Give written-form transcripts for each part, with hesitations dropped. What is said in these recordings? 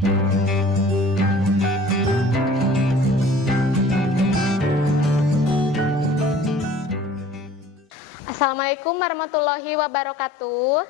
Assalamualaikum warahmatullahi wabarakatuh.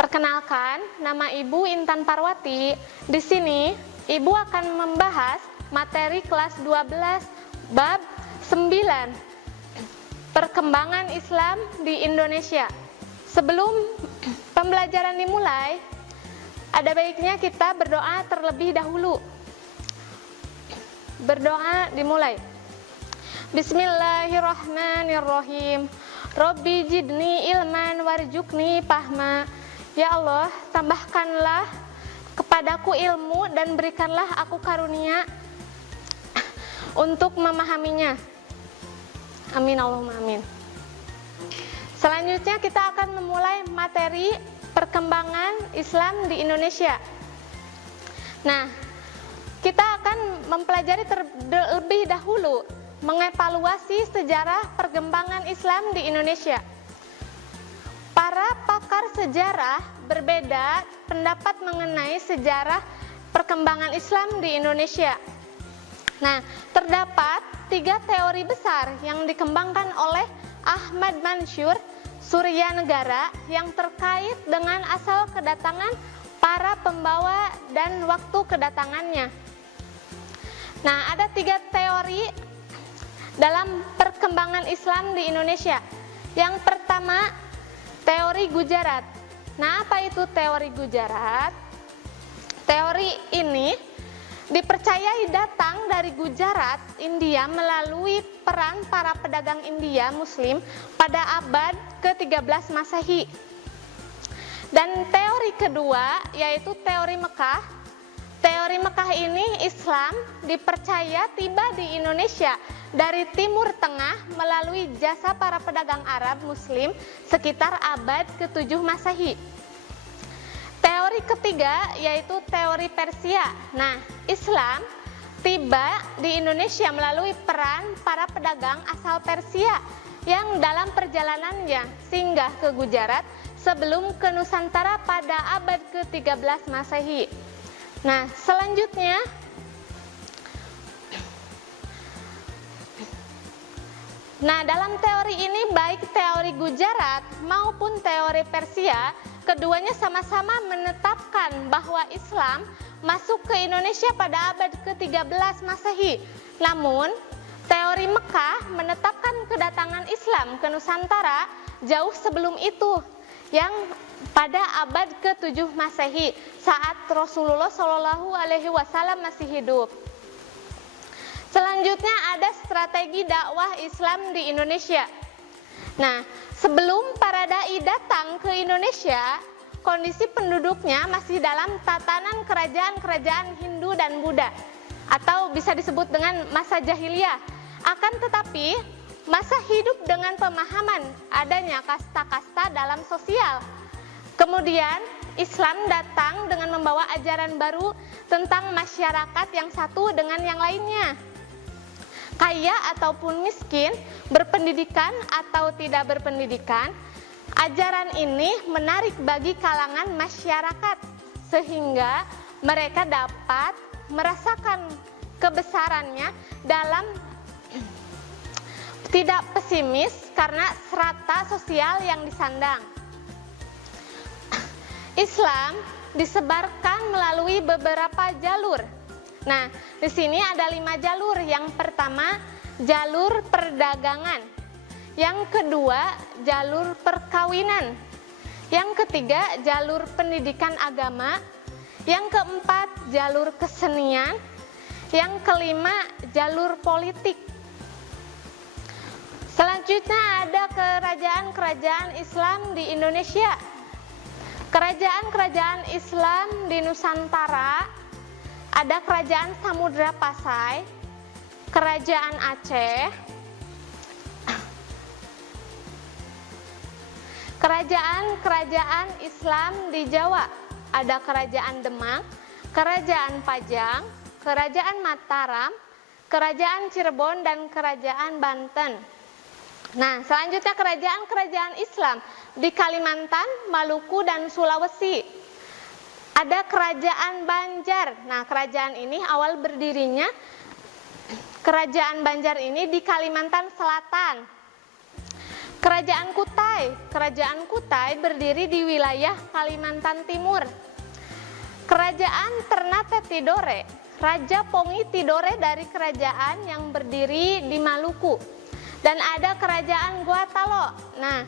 Perkenalkan, nama Ibu Intan Parwati. Di sini, Ibu akan membahas materi kelas 12 bab 9, Perkembangan Islam di Indonesia. Sebelum pembelajaran dimulai, ada baiknya kita berdoa terlebih dahulu. Berdoa dimulai. Bismillahirrahmanirrahim. Robbi jidni ilman warjukni pahma. Ya Allah, tambahkanlah kepadaku ilmu dan berikanlah aku karunia untuk memahaminya. Amin Allahumma amin. Selanjutnya kita akan memulai materi perkembangan Islam di Indonesia. Nah, kita akan mempelajari terlebih dahulu mengevaluasi sejarah perkembangan Islam di Indonesia. Para pakar sejarah berbeda pendapat mengenai sejarah perkembangan Islam di Indonesia. Nah, terdapat 3 teori besar yang dikembangkan oleh Ahmad Mansur Suryanegara yang terkait dengan asal kedatangan para pembawa dan waktu kedatangannya. Nah, ada 3 teori dalam perkembangan Islam di Indonesia. Yang pertama, teori Gujarat. Nah, apa itu teori Gujarat? Teori ini dipercayai datang dari Gujarat, India, melalui peran para pedagang India Muslim pada abad ke-13 Masehi. Dan teori kedua yaitu teori Mekah. Teori Mekah ini Islam dipercaya tiba di Indonesia dari Timur Tengah melalui jasa para pedagang Arab Muslim sekitar abad ke-7 Masehi. Teori ketiga yaitu teori Persia. Nah, Islam tiba di Indonesia melalui peran para pedagang asal Persia yang dalam perjalanannya singgah ke Gujarat sebelum ke Nusantara pada abad ke-13 Masehi. Nah, selanjutnya dalam teori ini baik teori Gujarat maupun teori Persia, keduanya sama-sama menetapkan bahwa Islam masuk ke Indonesia pada abad ke-13 Masehi. Namun, teori Mekah menetapkan kedatangan Islam ke Nusantara jauh sebelum itu, yang pada abad ke-7 Masehi saat Rasulullah SAW masih hidup. Selanjutnya ada strategi dakwah Islam di Indonesia. Nah, sebelum para dai datang ke Indonesia, kondisi penduduknya masih dalam tatanan kerajaan-kerajaan Hindu dan Buddha, atau bisa disebut dengan masa jahiliyah. Akan tetapi, masa hidup dengan pemahaman adanya kasta-kasta dalam sosial. Kemudian, Islam datang dengan membawa ajaran baru tentang masyarakat yang satu dengan yang lainnya. Kaya ataupun miskin, berpendidikan atau tidak berpendidikan, ajaran ini menarik bagi kalangan masyarakat sehingga mereka dapat merasakan kebesarannya dalam tidak pesimis karena strata sosial yang disandang. Islam disebarkan melalui beberapa jalur. Nah, di sini ada 5 jalur. Yang pertama, jalur perdagangan. Yang kedua, jalur perkawinan. Yang ketiga, jalur pendidikan agama. Yang keempat, jalur kesenian. Yang kelima, jalur politik. Selanjutnya ada kerajaan-kerajaan Islam di Indonesia. Kerajaan-kerajaan Islam di Nusantara ada Kerajaan Samudra Pasai, Kerajaan Aceh, kerajaan-kerajaan Islam di Jawa, ada Kerajaan Demak, Kerajaan Pajang, Kerajaan Mataram, Kerajaan Cirebon, dan Kerajaan Banten. Nah, selanjutnya kerajaan-kerajaan Islam di Kalimantan, Maluku, dan Sulawesi. ada Kerajaan Banjar. Nah, kerajaan ini awal berdirinya Kerajaan Banjar ini di Kalimantan Selatan. Kerajaan Kutai. Kerajaan Kutai berdiri di wilayah Kalimantan Timur. Kerajaan Ternate Tidore. Raja Pongi Tidore dari kerajaan yang berdiri di Maluku. Dan ada Kerajaan Guatalo. Nah,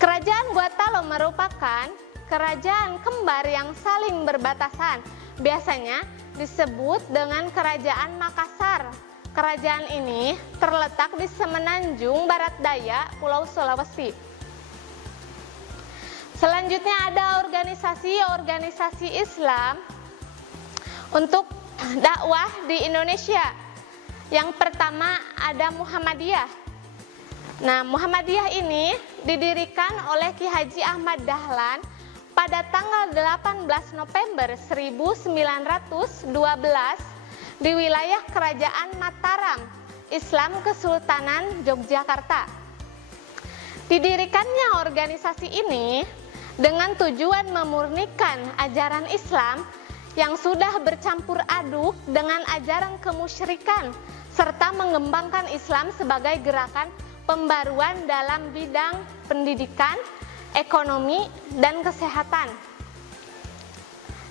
Kerajaan Guatalo merupakan kerajaan kembar yang saling berbatasan. Biasanya disebut dengan Kerajaan Makassar. Kerajaan ini terletak di semenanjung barat daya Pulau Sulawesi. Selanjutnya ada organisasi-organisasi Islam untuk dakwah di Indonesia. Yang pertama ada Muhammadiyah. Nah, Muhammadiyah ini didirikan oleh Ki Haji Ahmad Dahlan pada tanggal 18 November 1912 di wilayah Kerajaan Mataram, Islam Kesultanan Yogyakarta. Didirikannya organisasi ini dengan tujuan memurnikan ajaran Islam yang sudah bercampur aduk dengan ajaran kemusyrikan serta mengembangkan Islam sebagai gerakan pembaruan dalam bidang pendidikan, ekonomi, dan kesehatan.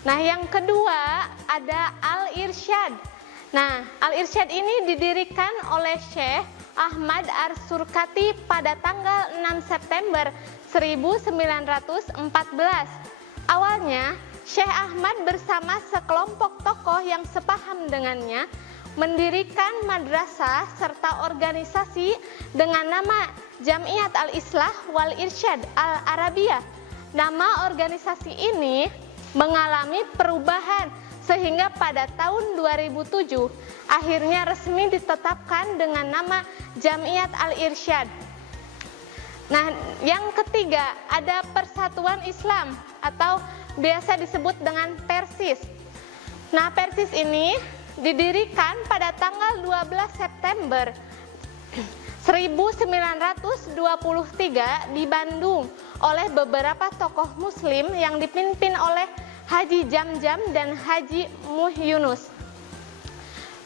Nah, yang kedua ada Al-Irsyad. Nah, Al-Irsyad ini didirikan oleh Syekh Ahmad Ar-Surkati pada tanggal 6 September 1914. Awalnya, Syekh Ahmad bersama sekelompok tokoh yang sepaham dengannya mendirikan madrasah serta organisasi dengan nama Jamiat Al-Islah wal Irsyad Al-Arabiyah. Nama organisasi ini mengalami perubahan sehingga pada tahun 2007 akhirnya resmi ditetapkan dengan nama Jamiat Al-Irsyad. Nah, yang ketiga ada Persatuan Islam atau biasa disebut dengan Persis. Nah, Persis ini didirikan pada tanggal 12 September 1923 di Bandung oleh beberapa tokoh muslim yang dipimpin oleh Haji Jamjam dan Haji Muh Yunus.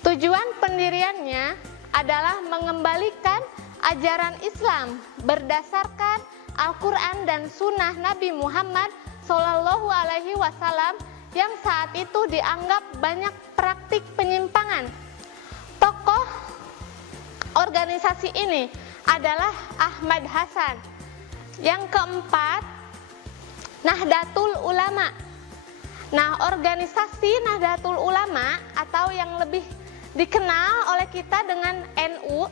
Tujuan pendiriannya adalah mengembalikan ajaran Islam berdasarkan Al-Quran dan Sunnah Nabi Muhammad SAW yang saat itu dianggap banyak praktik penyimpangan. Tokoh organisasi ini adalah Ahmad Hasan. Yang keempat, Nahdlatul Ulama. Nah, organisasi Nahdlatul Ulama atau yang lebih dikenal oleh kita dengan NU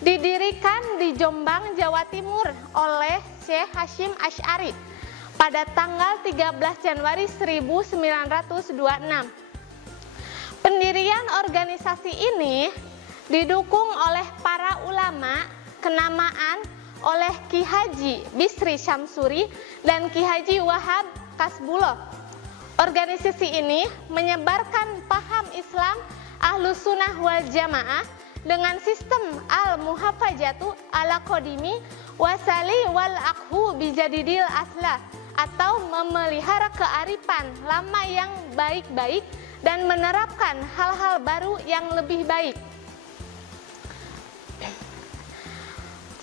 didirikan di Jombang, Jawa Timur oleh Syekh Hashim Asy'ari pada tanggal 13 Januari 1926. Pendirian organisasi ini didukung oleh para ulama kenamaan oleh Ki Haji Bisri Syamsuri dan Ki Haji Wahab Kasbullah. Organisasi ini menyebarkan paham Islam Ahlus Sunnah wal Jamaah dengan sistem al-muhafazatu ala qadimi wasali wal akhu bijadidil aslah, atau memelihara kearifan lama yang baik-baik dan menerapkan hal-hal baru yang lebih baik.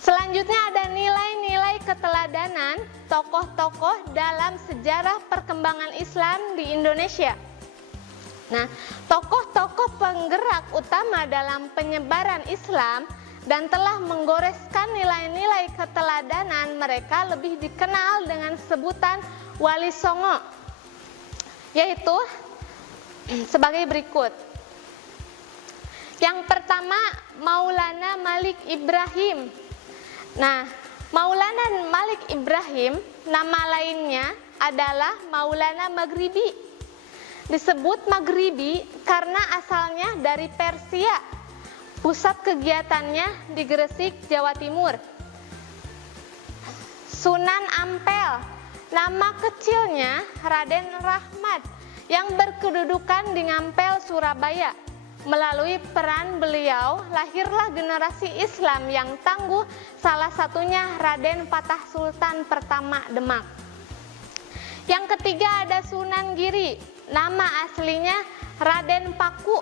Selanjutnya ada nilai-nilai keteladanan tokoh-tokoh dalam sejarah perkembangan Islam di Indonesia. Nah, tokoh-tokoh penggerak utama dalam penyebaran Islam dan telah menggoreskan nilai-nilai keteladanan mereka lebih dikenal dengan sebutan Wali Songo, yaitu sebagai berikut. Yang pertama, Maulana Malik Ibrahim. Nah, Maulana Malik Ibrahim, nama lainnya adalah Maulana Maghribi. Disebut Maghribi karena asalnya dari Persia. Pusat kegiatannya di Gresik, Jawa Timur. Sunan Ampel, nama kecilnya Raden Rahmat yang berkedudukan di Ngampel, Surabaya. Melalui peran beliau, lahirlah generasi Islam yang tangguh, salah satunya Raden Fatah Sultan pertama Demak. Yang ketiga ada Sunan Giri, nama aslinya Raden Paku.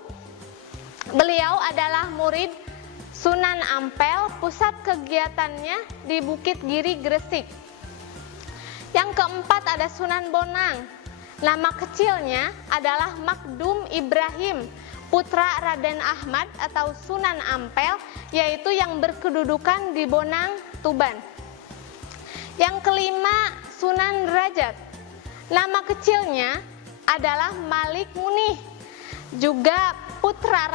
Beliau adalah murid Sunan Ampel, pusat kegiatannya di Bukit Giri, Gresik. Yang keempat ada Sunan Bonang, nama kecilnya adalah Makdum Ibrahim, putra Raden Ahmad atau Sunan Ampel, yaitu yang berkedudukan di Bonang, Tuban. Yang kelima Sunan Derajat, nama kecilnya adalah Malik Munih, juga putra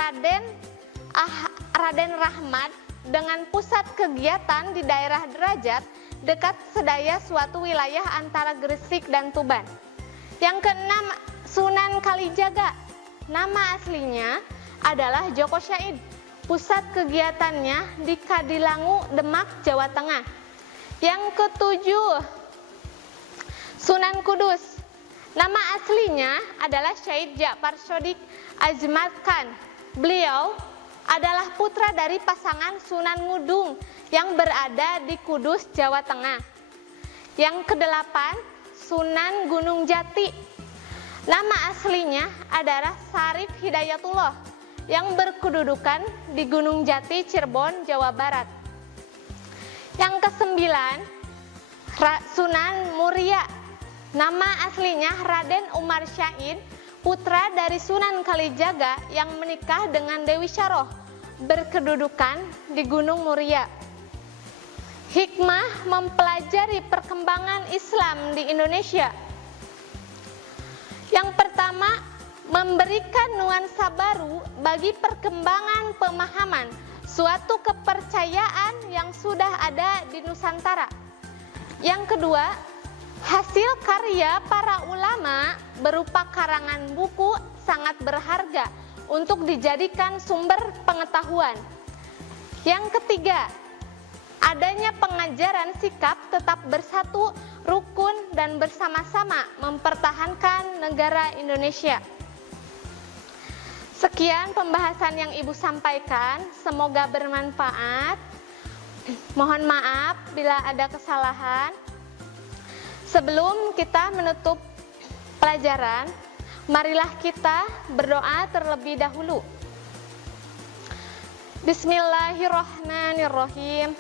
Raden Rahmat, dengan pusat kegiatan di daerah Derajat dekat Sedaya, suatu wilayah antara Gresik dan Tuban. Yang keenam Sunan Kalijaga, nama aslinya adalah Joko Syahid, pusat kegiatannya di Kadilangu, Demak, Jawa Tengah. Yang ketujuh Sunan Kudus, nama aslinya adalah Syed Ja'far Shodiq Azmat Khan. Beliau adalah putra dari pasangan Sunan Ngudung yang berada di Kudus, Jawa Tengah. Yang kedelapan Sunan Gunung Jati, nama aslinya adalah Sarif Hidayatullah yang berkedudukan di Gunung Jati, Cirebon, Jawa Barat. Yang kesembilan Sunan Muria, nama aslinya Raden Umar Syahid, putra dari Sunan Kalijaga yang menikah dengan Dewi Syaroh, berkedudukan di Gunung Muria. Hikmah mempelajari perkembangan Islam di Indonesia. Yang pertama, memberikan nuansa baru bagi perkembangan pemahaman suatu kepercayaan yang sudah ada di Nusantara. Yang kedua, hasil karya para ulama berupa karangan buku sangat berharga untuk dijadikan sumber pengetahuan. Yang ketiga, adanya pengajaran sikap tetap bersatu, rukun, dan bersama-sama mempertahankan negara Indonesia. Sekian pembahasan yang Ibu sampaikan, semoga bermanfaat. Mohon maaf bila ada kesalahan. Sebelum kita menutup pelajaran, marilah kita berdoa terlebih dahulu. Bismillahirrahmanirrahim.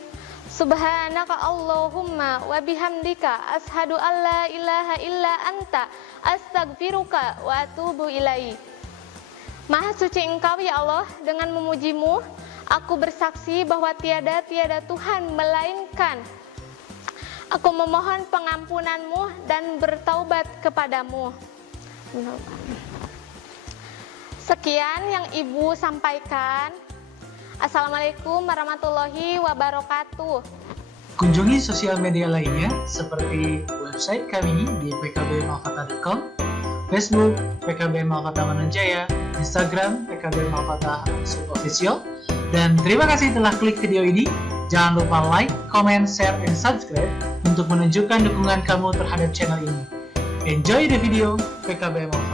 Subhanaka Allahumma wa bihamdika ashhadu an la ilaha illa anta astaghfiruka wa atubu ilaik. Maha suci Engkau ya Allah, dengan memujimu aku bersaksi bahwa tiada Tuhan melainkan. Aku memohon pengampunanmu dan bertaubat kepadamu. Sekian yang Ibu sampaikan. Assalamualaikum warahmatullahi wabarakatuh. Kunjungi sosial media lainnya seperti website kami di pkbmalfata.com, Facebook PKB Malfata Manunjaya, Instagram PKB Malfata Official. Dan terima kasih telah klik video ini. Jangan lupa like, comment, share, dan subscribe untuk menunjukkan dukungan kamu terhadap channel ini. Enjoy the video PKB Malfata.